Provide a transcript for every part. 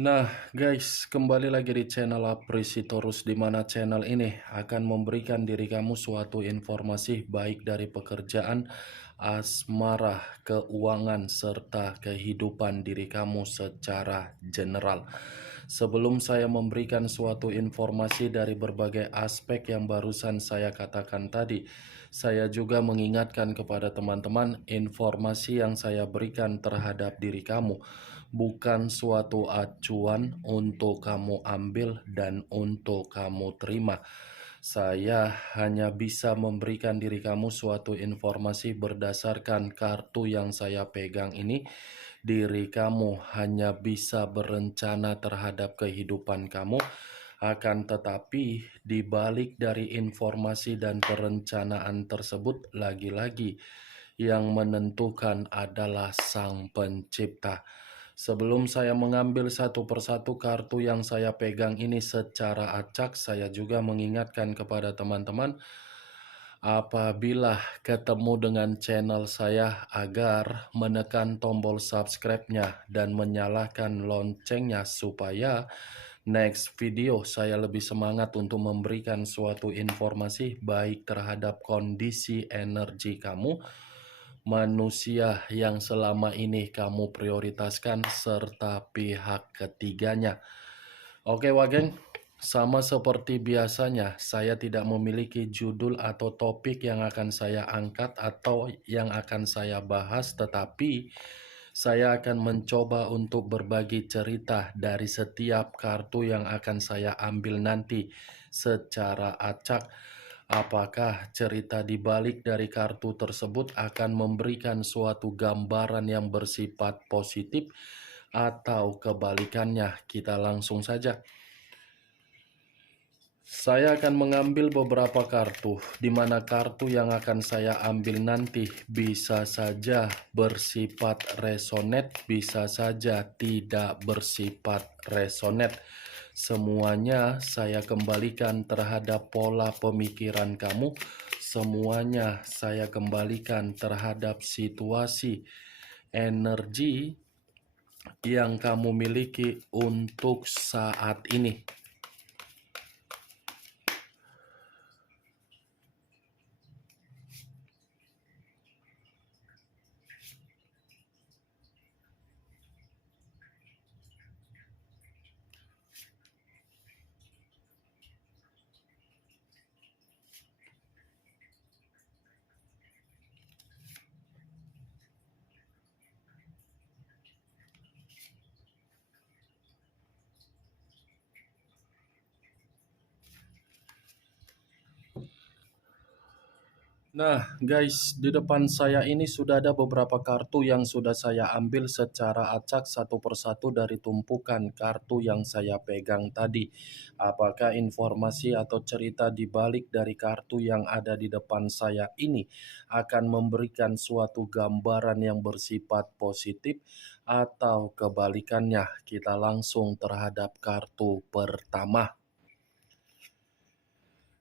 Nah, guys, kembali lagi di channel Aprisitorus, di mana channel ini akan memberikan diri kamu suatu informasi baik dari pekerjaan, asmara, keuangan, serta kehidupan diri kamu secara general. Sebelum saya memberikan suatu informasi dari berbagai aspek yang barusan saya katakan tadi, saya juga mengingatkan kepada teman-teman informasi yang saya berikan terhadap diri kamu bukan suatu acuan untuk kamu ambil dan untuk kamu terima. Saya hanya bisa memberikan diri kamu suatu informasi berdasarkan kartu yang saya pegang ini. Diri kamu hanya bisa berencana terhadap kehidupan kamu, akan tetapi di balik dari informasi dan perencanaan tersebut, lagi-lagi yang menentukan adalah Sang Pencipta. Sebelum saya mengambil satu persatu kartu yang saya pegang ini secara acak, saya juga mengingatkan kepada teman-teman, apabila ketemu dengan channel saya, agar menekan tombol subscribe-nya dan menyalakan loncengnya supaya next video saya lebih semangat untuk memberikan suatu informasi baik terhadap kondisi energi kamu, manusia yang selama ini kamu prioritaskan, serta pihak ketiganya. Oke Wageng, sama seperti biasanya, saya tidak memiliki judul atau topik yang akan saya angkat atau yang akan saya bahas, tetapi saya akan mencoba untuk berbagi cerita dari setiap kartu yang akan saya ambil nanti secara acak. Apakah cerita di balik dari kartu tersebut akan memberikan suatu gambaran yang bersifat positif atau kebalikannya? Kita langsung saja. Saya akan mengambil beberapa kartu, di mana kartu yang akan saya ambil nanti bisa saja bersifat resonet, bisa saja tidak bersifat resonet. Semuanya saya kembalikan terhadap pola pemikiran kamu. Semuanya saya kembalikan terhadap situasi energi yang kamu miliki untuk saat ini. Nah, guys, di depan saya ini sudah ada beberapa kartu yang sudah saya ambil secara acak satu persatu dari tumpukan kartu yang saya pegang tadi. Apakah informasi atau cerita di balik dari kartu yang ada di depan saya ini akan memberikan suatu gambaran yang bersifat positif atau kebalikannya? Kita langsung terhadap kartu pertama.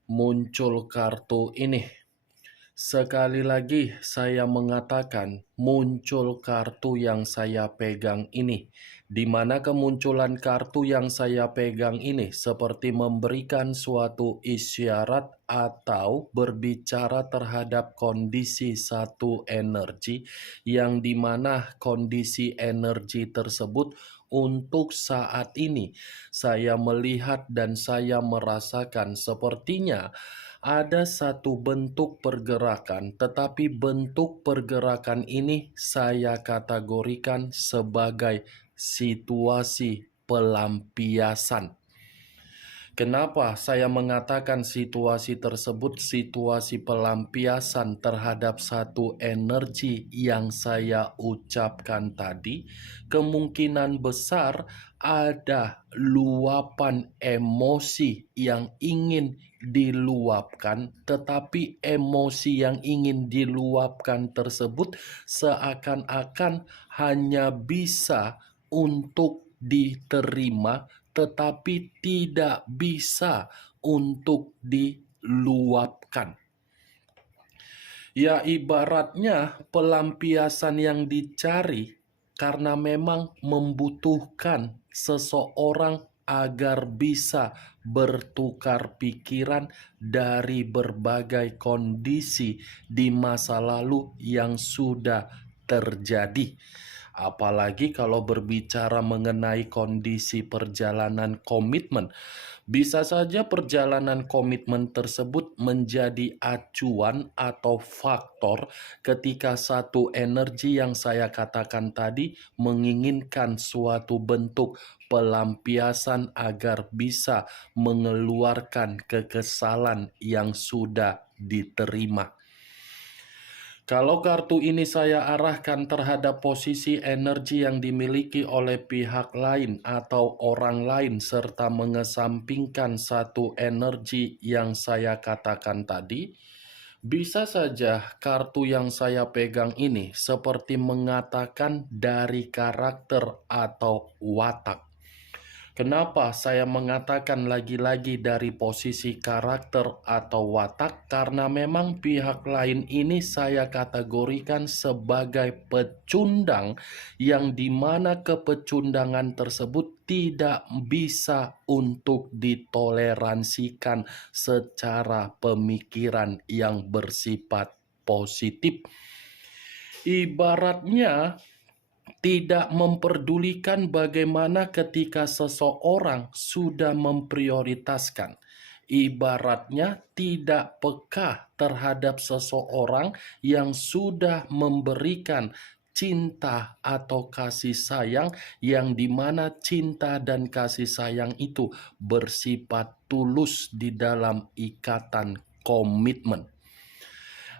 Muncul kartu ini. Sekali lagi saya mengatakan muncul kartu yang saya pegang ini, di mana kemunculan kartu yang saya pegang ini seperti memberikan suatu isyarat atau berbicara terhadap kondisi satu energi, yang dimana kondisi energi tersebut untuk saat ini saya melihat dan saya merasakan sepertinya ada satu bentuk pergerakan, tetapi bentuk pergerakan ini saya kategorikan sebagai situasi pelampiasan. Kenapa saya mengatakan situasi tersebut situasi pelampiasan terhadap satu energi yang saya ucapkan tadi? Kemungkinan besar ada luapan emosi yang ingin diluapkan, tetapi emosi yang ingin diluapkan tersebut seakan-akan hanya bisa untuk diterima tetapi tidak bisa untuk diluapkan. Ya, ibaratnya pelampiasan yang dicari karena memang membutuhkan seseorang agar bisa bertukar pikiran dari berbagai kondisi di masa lalu yang sudah terjadi. Apalagi kalau berbicara mengenai kondisi perjalanan komitmen, bisa saja perjalanan komitmen tersebut menjadi acuan atau faktor ketika satu energi yang saya katakan tadi menginginkan suatu bentuk pelampiasan agar bisa mengeluarkan kekesalan yang sudah diterima. Kalau kartu ini saya arahkan terhadap posisi energi yang dimiliki oleh pihak lain atau orang lain serta mengesampingkan satu energi yang saya katakan tadi, bisa saja kartu yang saya pegang ini seperti mengatakan dari karakter atau watak. Kenapa saya mengatakan lagi-lagi dari posisi karakter atau watak? Karena memang pihak lain ini saya kategorikan sebagai pecundang yang dimana kepecundangan tersebut tidak bisa untuk ditoleransikan secara pemikiran yang bersifat positif. Ibaratnya tidak memperdulikan bagaimana ketika seseorang sudah memprioritaskan. Ibaratnya tidak peka terhadap seseorang yang sudah memberikan cinta atau kasih sayang yang dimana cinta dan kasih sayang itu bersifat tulus di dalam ikatan komitmen.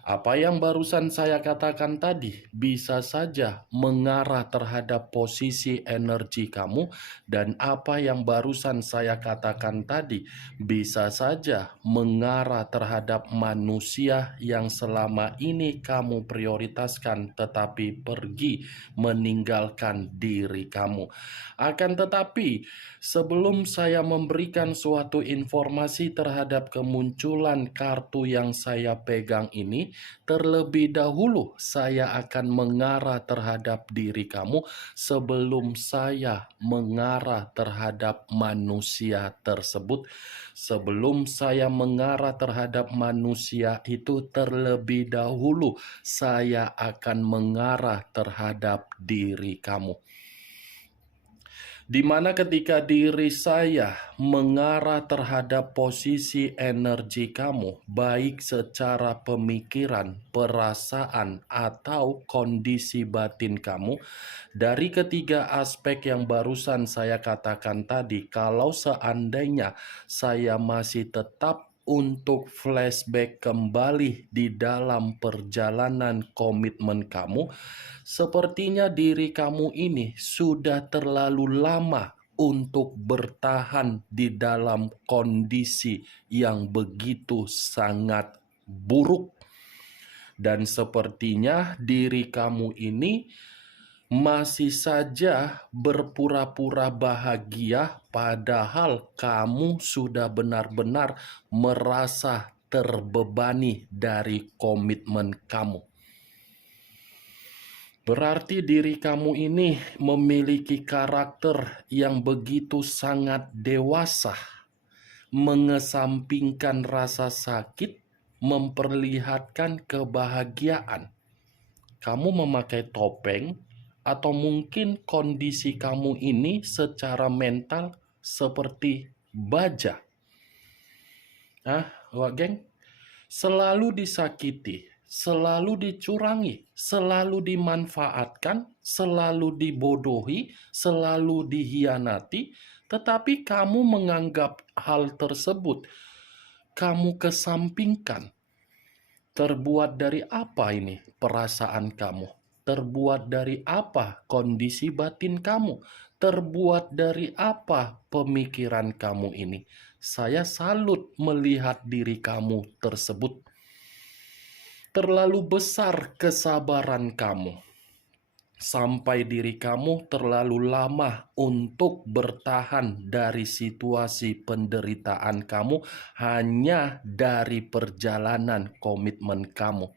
Apa yang barusan saya katakan tadi bisa saja mengarah terhadap posisi energi kamu, dan apa yang barusan saya katakan tadi bisa saja mengarah terhadap manusia yang selama ini kamu prioritaskan tetapi pergi meninggalkan diri kamu. Akan tetapi, sebelum saya memberikan suatu informasi terhadap kemunculan kartu yang saya pegang ini, terlebih dahulu saya akan mengarah terhadap diri kamu sebelum saya mengarah terhadap manusia tersebut. Sebelum saya mengarah terhadap manusia itu, terlebih dahulu saya akan mengarah terhadap diri kamu. Di mana ketika diri saya mengarah terhadap posisi energi kamu, baik secara pemikiran, perasaan, atau kondisi batin kamu, dari ketiga aspek yang barusan saya katakan tadi, kalau seandainya saya masih tetap untuk flashback kembali di dalam perjalanan komitmen kamu, sepertinya diri kamu ini sudah terlalu lama untuk bertahan di dalam kondisi yang begitu sangat buruk. Dan sepertinya diri kamu ini masih saja berpura-pura bahagia, padahal kamu sudah benar-benar merasa terbebani dari komitmen kamu. Berarti diri kamu ini memiliki karakter yang begitu sangat dewasa, mengesampingkan rasa sakit, memperlihatkan kebahagiaan. Kamu memakai topeng, atau mungkin kondisi kamu ini secara mental seperti baja. Geng, selalu disakiti, selalu dicurangi, selalu dimanfaatkan, selalu dibodohi, selalu dihianati, tetapi kamu menganggap hal tersebut, kamu kesampingkan. Terbuat dari apa ini perasaan kamu? Terbuat dari apa kondisi batin kamu? Terbuat dari apa pemikiran kamu ini? Saya salut melihat diri kamu tersebut. Terlalu besar kesabaran kamu, sampai diri kamu terlalu lama untuk bertahan dari situasi penderitaan kamu hanya dari perjalanan komitmen kamu.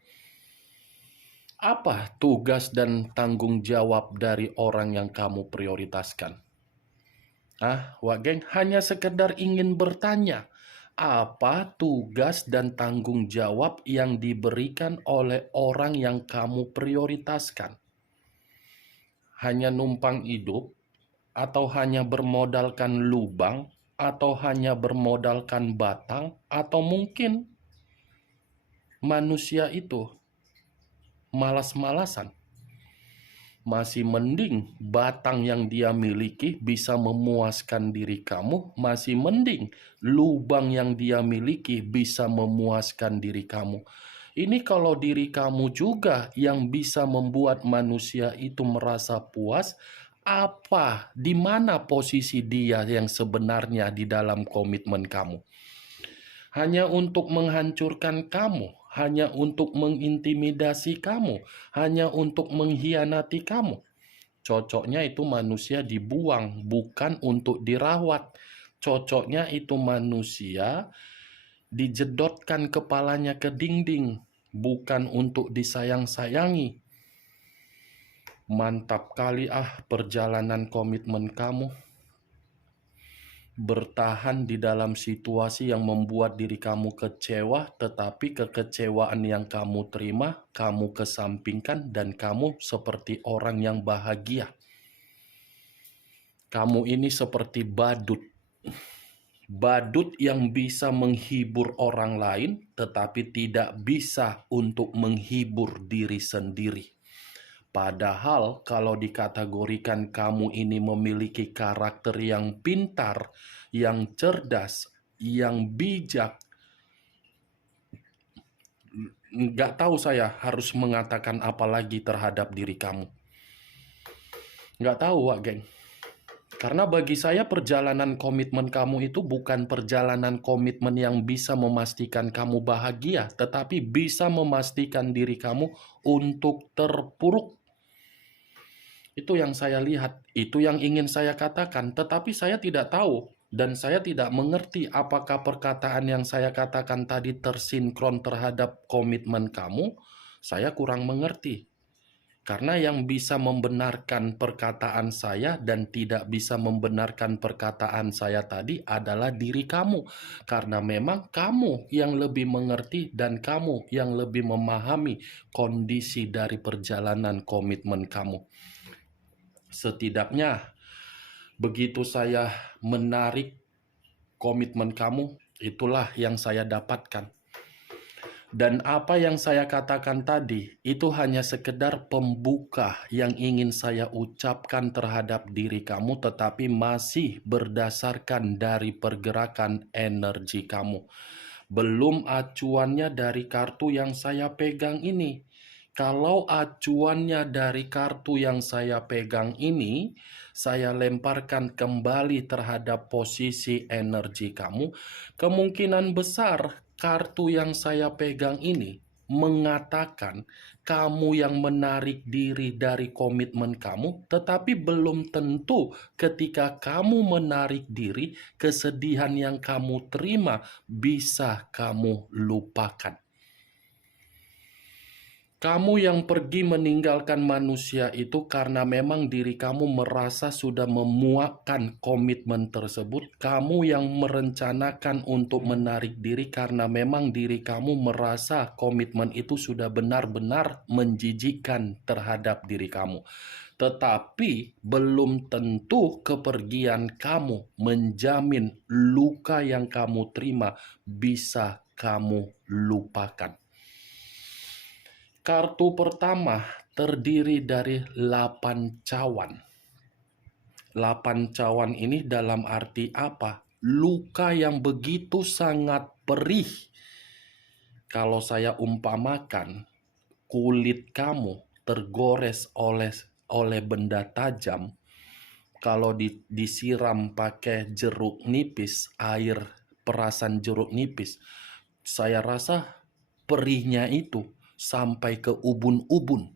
Apa tugas dan tanggung jawab dari orang yang kamu prioritaskan? Wak geng, hanya sekedar ingin bertanya, apa tugas dan tanggung jawab yang diberikan oleh orang yang kamu prioritaskan? Hanya numpang hidup, atau hanya bermodalkan lubang, atau hanya bermodalkan batang, atau mungkin manusia itu malas-malasan? Masih mending batang yang dia miliki bisa memuaskan diri kamu, masih mending lubang yang dia miliki bisa memuaskan diri kamu. Ini kalau diri kamu juga yang bisa membuat manusia itu merasa puas, di mana posisi dia yang sebenarnya di dalam komitmen kamu? Hanya untuk menghancurkan kamu, hanya untuk mengintimidasi kamu, hanya untuk mengkhianati kamu. Cocoknya itu manusia dibuang, bukan untuk dirawat. Cocoknya itu manusia dijedotkan kepalanya ke dinding, bukan untuk disayang-sayangi. Mantap kali perjalanan komitmen kamu. Bertahan di dalam situasi yang membuat diri kamu kecewa, tetapi kekecewaan yang kamu terima, kamu kesampingkan, dan kamu seperti orang yang bahagia. Kamu ini seperti badut. Badut yang bisa menghibur orang lain, tetapi tidak bisa untuk menghibur diri sendiri. Padahal kalau dikategorikan kamu ini memiliki karakter yang pintar, yang cerdas, yang bijak, nggak tahu saya harus mengatakan apa lagi terhadap diri kamu. Nggak tahu, Wak Geng. Karena bagi saya perjalanan komitmen kamu itu bukan perjalanan komitmen yang bisa memastikan kamu bahagia, tetapi bisa memastikan diri kamu untuk terpuruk. Itu yang saya lihat, itu yang ingin saya katakan, tetapi saya tidak tahu dan saya tidak mengerti apakah perkataan yang saya katakan tadi tersinkron terhadap komitmen kamu. Saya kurang mengerti. Karena yang bisa membenarkan perkataan saya dan tidak bisa membenarkan perkataan saya tadi adalah diri kamu. Karena memang kamu yang lebih mengerti dan kamu yang lebih memahami kondisi dari perjalanan komitmen kamu. Setidaknya begitu saya menarik komitmen kamu, itulah yang saya dapatkan. Dan apa yang saya katakan tadi, itu hanya sekedar pembuka yang ingin saya ucapkan terhadap diri kamu, tetapi masih berdasarkan dari pergerakan energi kamu. Belum acuannya dari kartu yang saya pegang ini. Kalau acuannya dari kartu yang saya pegang ini, saya lemparkan kembali terhadap posisi energi kamu, kemungkinan besar kartu yang saya pegang ini mengatakan kamu yang menarik diri dari komitmen kamu, tetapi belum tentu ketika kamu menarik diri, kesedihan yang kamu terima bisa kamu lupakan. Kamu yang pergi meninggalkan manusia itu karena memang diri kamu merasa sudah memuakkan komitmen tersebut. Kamu yang merencanakan untuk menarik diri karena memang diri kamu merasa komitmen itu sudah benar-benar menjijikkan terhadap diri kamu. Tetapi belum tentu kepergian kamu menjamin luka yang kamu terima bisa kamu lupakan. Kartu pertama terdiri dari 8 cawan. 8 cawan ini dalam arti apa? Luka yang begitu sangat perih. Kalau saya umpamakan, kulit kamu tergores oleh benda tajam. Kalau disiram pakai jeruk nipis, air perasan jeruk nipis, saya rasa perihnya itu sampai ke ubun-ubun.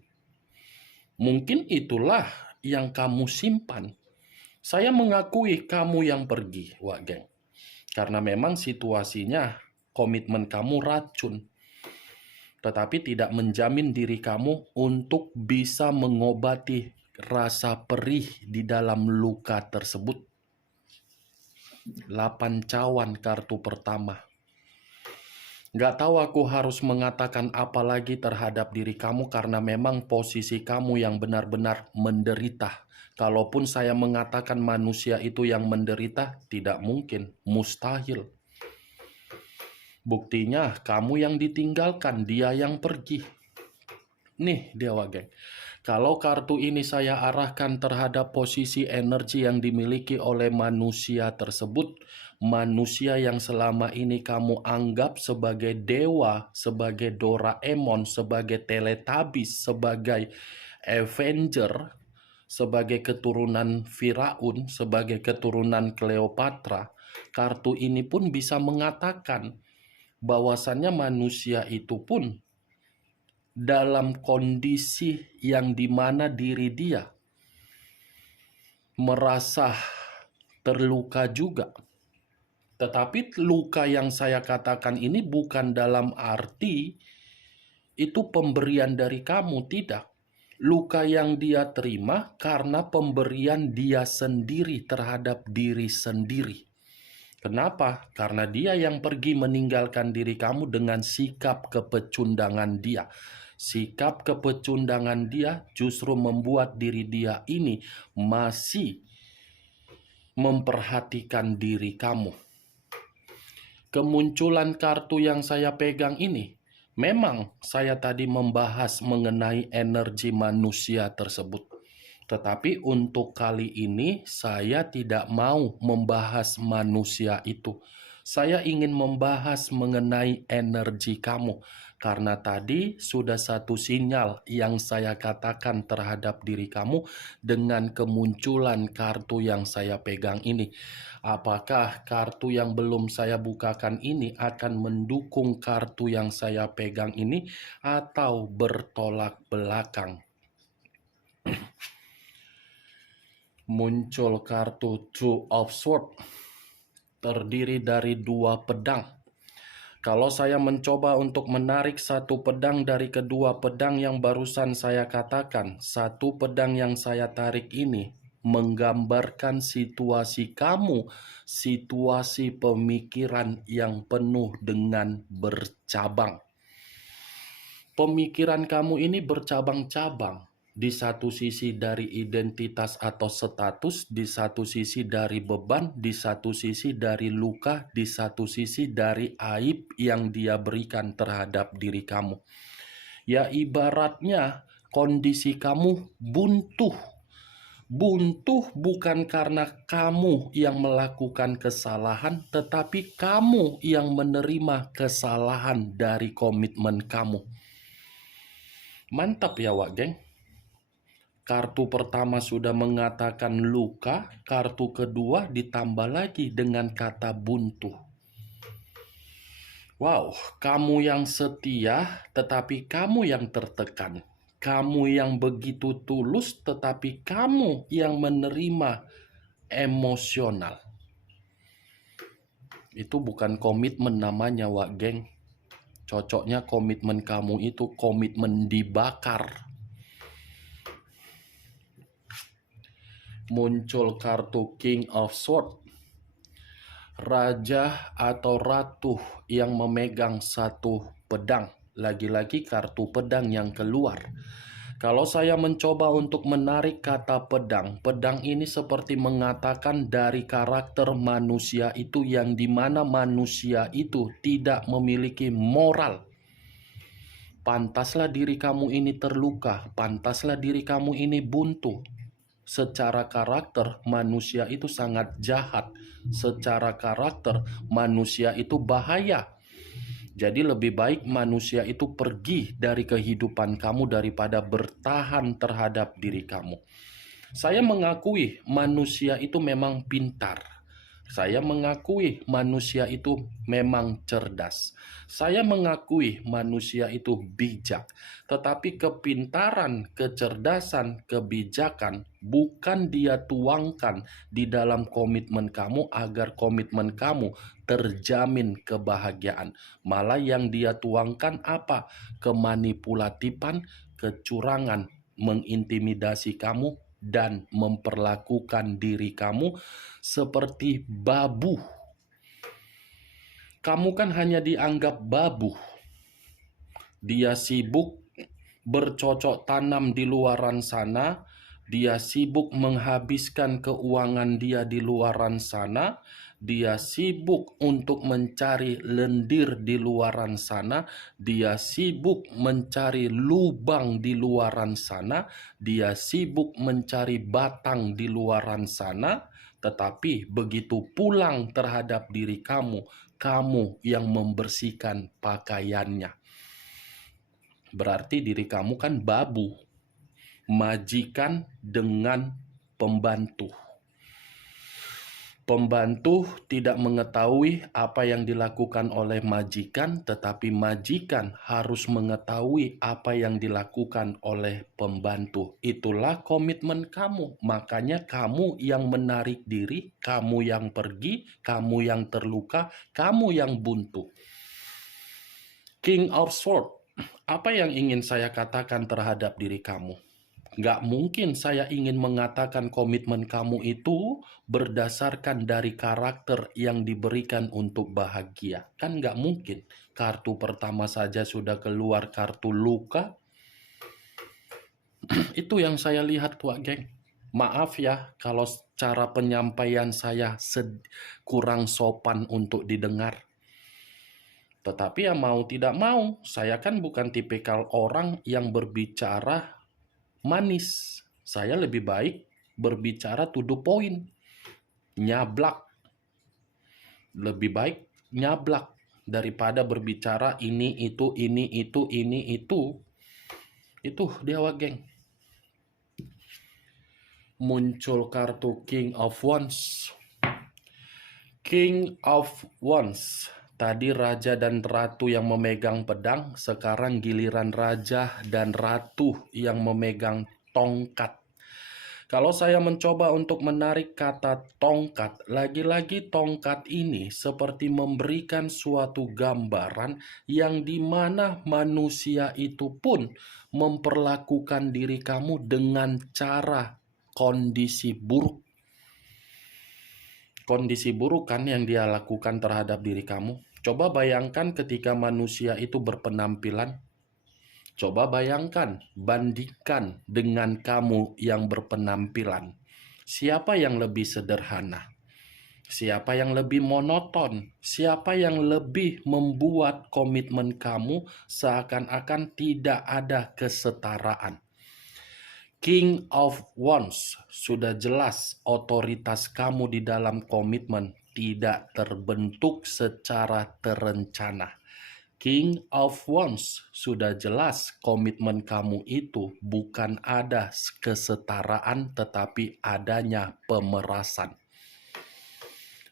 Mungkin itulah yang kamu simpan. Saya mengakui kamu yang pergi, Wak Geng. Karena memang situasinya komitmen kamu racun. Tetapi tidak menjamin diri kamu untuk bisa mengobati rasa perih di dalam luka tersebut. 8 cawan kartu pertama. Gak tahu aku harus mengatakan apa lagi terhadap diri kamu karena memang posisi kamu yang benar-benar menderita. Kalaupun saya mengatakan manusia itu yang menderita, tidak mungkin, mustahil. Buktinya kamu yang ditinggalkan, dia yang pergi. Nih Dewa Geng, kalau kartu ini saya arahkan terhadap posisi energi yang dimiliki oleh manusia tersebut, manusia yang selama ini kamu anggap sebagai dewa, sebagai Doraemon, sebagai Teletubbies, sebagai Avenger, sebagai keturunan Firaun, sebagai keturunan Cleopatra, kartu ini pun bisa mengatakan bahwasannya manusia itu pun dalam kondisi yang dimana diri dia merasa terluka juga. Tetapi luka yang saya katakan ini bukan dalam arti itu pemberian dari kamu, tidak. Luka yang dia terima karena pemberian dia sendiri terhadap diri sendiri. Kenapa? Karena dia yang pergi meninggalkan diri kamu dengan sikap kepecundangan dia. Sikap kepecundangan dia justru membuat diri dia ini masih memperhatikan diri kamu. Kemunculan kartu yang saya pegang ini, memang saya tadi membahas mengenai energi manusia tersebut. Tetapi untuk kali ini saya tidak mau membahas manusia itu. Saya ingin membahas mengenai energi kamu. Karena tadi sudah satu sinyal yang saya katakan terhadap diri kamu dengan kemunculan kartu yang saya pegang ini. Apakah kartu yang belum saya bukakan ini akan mendukung kartu yang saya pegang ini atau bertolak belakang? Muncul kartu Two of Swords, terdiri dari 2 pedang. Kalau saya mencoba untuk menarik satu pedang dari kedua pedang yang barusan saya katakan, satu pedang yang saya tarik ini menggambarkan situasi kamu, situasi pemikiran yang penuh dengan bercabang. Pemikiran kamu ini bercabang-cabang. Di satu sisi dari identitas atau status, di satu sisi dari beban, di satu sisi dari luka, di satu sisi dari aib yang dia berikan terhadap diri kamu. Ya ibaratnya kondisi kamu buntuh. Buntuh bukan karena kamu yang melakukan kesalahan, tetapi kamu yang menerima kesalahan dari komitmen kamu. Mantap ya Wak Geng. Kartu pertama sudah mengatakan luka, kartu kedua ditambah lagi dengan kata buntu. Wow, kamu yang setia tetapi kamu yang tertekan. Kamu yang begitu tulus tetapi kamu yang menerima emosional. Itu bukan komitmen namanya, Wak Geng. Cocoknya komitmen kamu itu komitmen dibakar. Muncul kartu King of Swords, raja atau ratu yang memegang satu pedang. Lagi-lagi kartu pedang yang keluar. Kalau saya mencoba untuk menarik kata pedang, pedang ini seperti mengatakan dari karakter manusia itu yang dimana manusia itu tidak memiliki moral. Pantaslah diri kamu ini terluka, pantaslah diri kamu ini buntu. Secara karakter manusia itu sangat jahat. Secara karakter manusia itu bahaya. Jadi lebih baik manusia itu pergi dari kehidupan kamu daripada bertahan terhadap diri kamu. Saya mengakui manusia itu memang pintar. Saya mengakui manusia itu memang cerdas. Saya mengakui manusia itu bijak. Tetapi kepintaran, kecerdasan, kebijakan bukan dia tuangkan di dalam komitmen kamu agar komitmen kamu terjamin kebahagiaan. Malah yang dia tuangkan apa? Kemanipulatifan, kecurangan, mengintimidasi kamu, dan memperlakukan diri kamu seperti babu. Kamu kan hanya dianggap babu. Dia sibuk bercocok tanam di luaran sana, dia sibuk menghabiskan keuangan dia di luaran sana, dia sibuk untuk mencari lendir di luaran sana, dia sibuk mencari lubang di luaran sana, dia sibuk mencari batang di luaran sana, tetapi begitu pulang terhadap diri kamu, kamu yang membersihkan pakaiannya. Berarti diri kamu kan babu, majikan dengan pembantu. Pembantu tidak mengetahui apa yang dilakukan oleh majikan, tetapi majikan harus mengetahui apa yang dilakukan oleh pembantu. Itulah komitmen kamu. Makanya kamu yang menarik diri, kamu yang pergi, kamu yang terluka, kamu yang buntu. King of Swords, apa yang ingin saya katakan terhadap diri kamu? Nggak mungkin saya ingin mengatakan komitmen kamu itu berdasarkan dari karakter yang diberikan untuk bahagia. Kan nggak mungkin. Kartu pertama saja sudah keluar kartu luka. Itu yang saya lihat, Wak Geng. Maaf ya kalau cara penyampaian saya kurang sopan untuk didengar. Tetapi ya mau tidak mau, saya kan bukan tipikal orang yang berbicara manis. Saya lebih baik berbicara to the point. Nyablak. Lebih baik nyablak daripada berbicara ini, itu, ini, itu, ini, itu. Itu dia, Wak Geng. Muncul kartu King of Wands. King of Wands. Tadi raja dan ratu yang memegang pedang, sekarang giliran raja dan ratu yang memegang tongkat. Kalau saya mencoba untuk menarik kata tongkat, lagi-lagi tongkat ini seperti memberikan suatu gambaran yang dimana manusia itu pun memperlakukan diri kamu dengan cara kondisi buruk. Kondisi buruk kan yang dia lakukan terhadap diri kamu. Coba bayangkan ketika manusia itu berpenampilan. Coba bayangkan, bandingkan dengan kamu yang berpenampilan. Siapa yang lebih sederhana? Siapa yang lebih monoton? Siapa yang lebih membuat komitmen kamu seakan-akan tidak ada kesetaraan? King of Wands, sudah jelas otoritas kamu di dalam komitmen tidak terbentuk secara terencana. King of Wands, sudah jelas komitmen kamu itu bukan ada kesetaraan tetapi adanya pemerasan.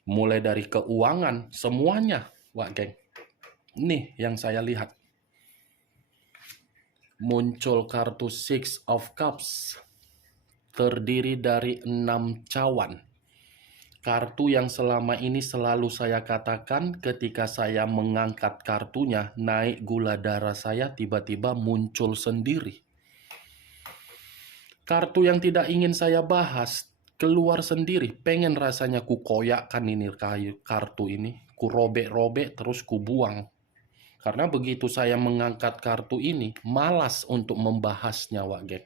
Mulai dari keuangan, semuanya, Wak Geng. Nih yang saya lihat. Muncul kartu Six of Cups, terdiri dari 6 cawan. Kartu yang selama ini selalu saya katakan ketika saya mengangkat kartunya, naik gula darah saya tiba-tiba muncul sendiri. Kartu yang tidak ingin saya bahas, keluar sendiri. Pengen rasanya ku koyakkan ini kartu ini, ku robek-robek terus ku buang. Karena begitu saya mengangkat kartu ini, malas untuk membahasnya, Wak Geng.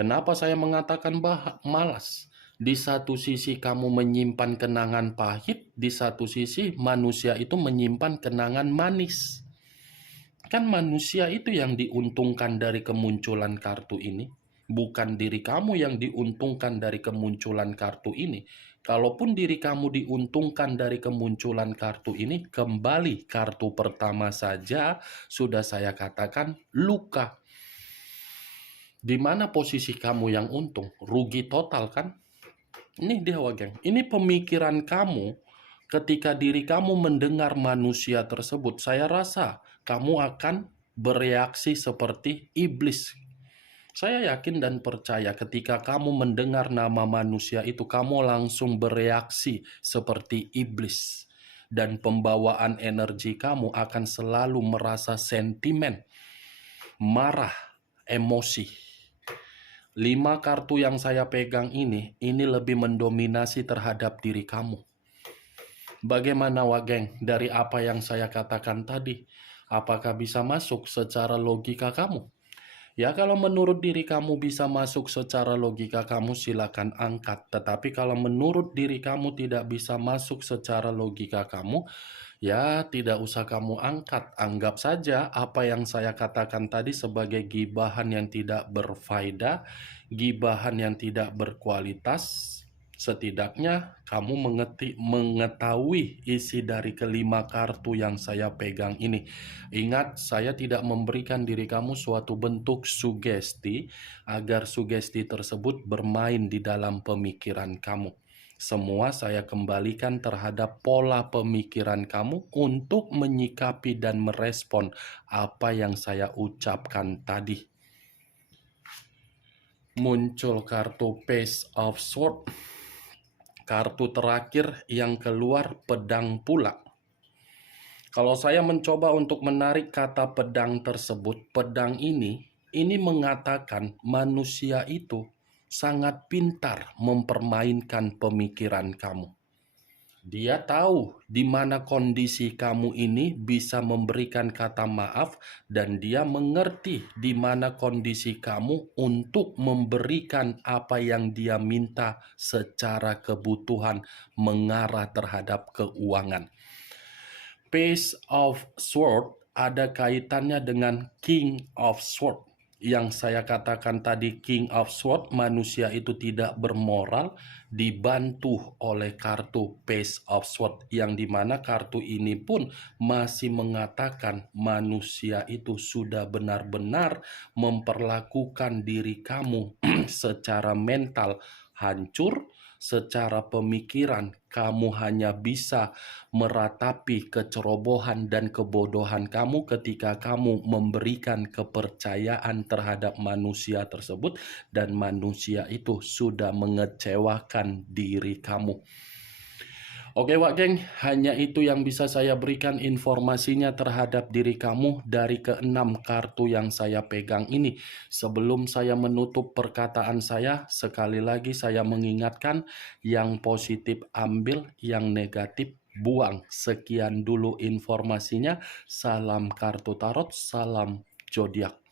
Kenapa saya mengatakan malas? Di satu sisi kamu menyimpan kenangan pahit, di satu sisi manusia itu menyimpan kenangan manis. Kan manusia itu yang diuntungkan dari kemunculan kartu ini. Bukan diri kamu yang diuntungkan dari kemunculan kartu ini. Kalaupun diri kamu diuntungkan dari kemunculan kartu ini, kembali kartu pertama saja sudah saya katakan luka. Di mana posisi kamu yang untung? Rugi total kan? Ini dia, Wak Geng. Ini pemikiran kamu ketika diri kamu mendengar manusia tersebut. Saya rasa kamu akan bereaksi seperti iblis. Saya yakin dan percaya ketika kamu mendengar nama manusia itu, kamu langsung bereaksi seperti iblis. Dan pembawaan energi kamu akan selalu merasa sentimen, marah, emosi. 5 kartu yang saya pegang ini lebih mendominasi terhadap diri kamu. Bagaimana Wageng dari apa yang saya katakan tadi? Apakah bisa masuk secara logika kamu? Ya kalau menurut diri kamu bisa masuk secara logika kamu silakan angkat. Tetapi kalau menurut diri kamu tidak bisa masuk secara logika kamu, ya tidak usah kamu angkat. Anggap saja apa yang saya katakan tadi sebagai gibahan yang tidak berfaedah, gibahan yang tidak berkualitas. Setidaknya kamu mengetahui isi dari kelima kartu yang saya pegang ini. Ingat, saya tidak memberikan diri kamu suatu bentuk sugesti agar sugesti tersebut bermain di dalam pemikiran kamu. Semua saya kembalikan terhadap pola pemikiran kamu untuk menyikapi dan merespon apa yang saya ucapkan tadi. Muncul kartu Page of Swords. Kartu terakhir yang keluar pedang pula. Kalau saya mencoba untuk menarik kata pedang tersebut, pedang ini mengatakan manusia itu sangat pintar mempermainkan pemikiran kamu. Dia tahu di mana kondisi kamu ini bisa memberikan kata maaf dan dia mengerti di mana kondisi kamu untuk memberikan apa yang dia minta secara kebutuhan mengarah terhadap keuangan. Page of Sword ada kaitannya dengan King of Sword. Yang saya katakan tadi King of Sword, manusia itu tidak bermoral, dibantu oleh kartu Page of Sword, yang dimana kartu ini pun masih mengatakan manusia itu sudah benar-benar memperlakukan diri kamu secara mental hancur, secara pemikiran kamu hanya bisa meratapi kecerobohan dan kebodohan kamu ketika kamu memberikan kepercayaan terhadap manusia tersebut dan manusia itu sudah mengecewakan diri kamu. Oke Wak Geng, hanya itu yang bisa saya berikan informasinya terhadap diri kamu dari keenam kartu yang saya pegang ini. Sebelum saya menutup perkataan saya, sekali lagi saya mengingatkan, yang positif ambil, yang negatif buang. Sekian dulu informasinya. Salam kartu tarot, salam zodiak.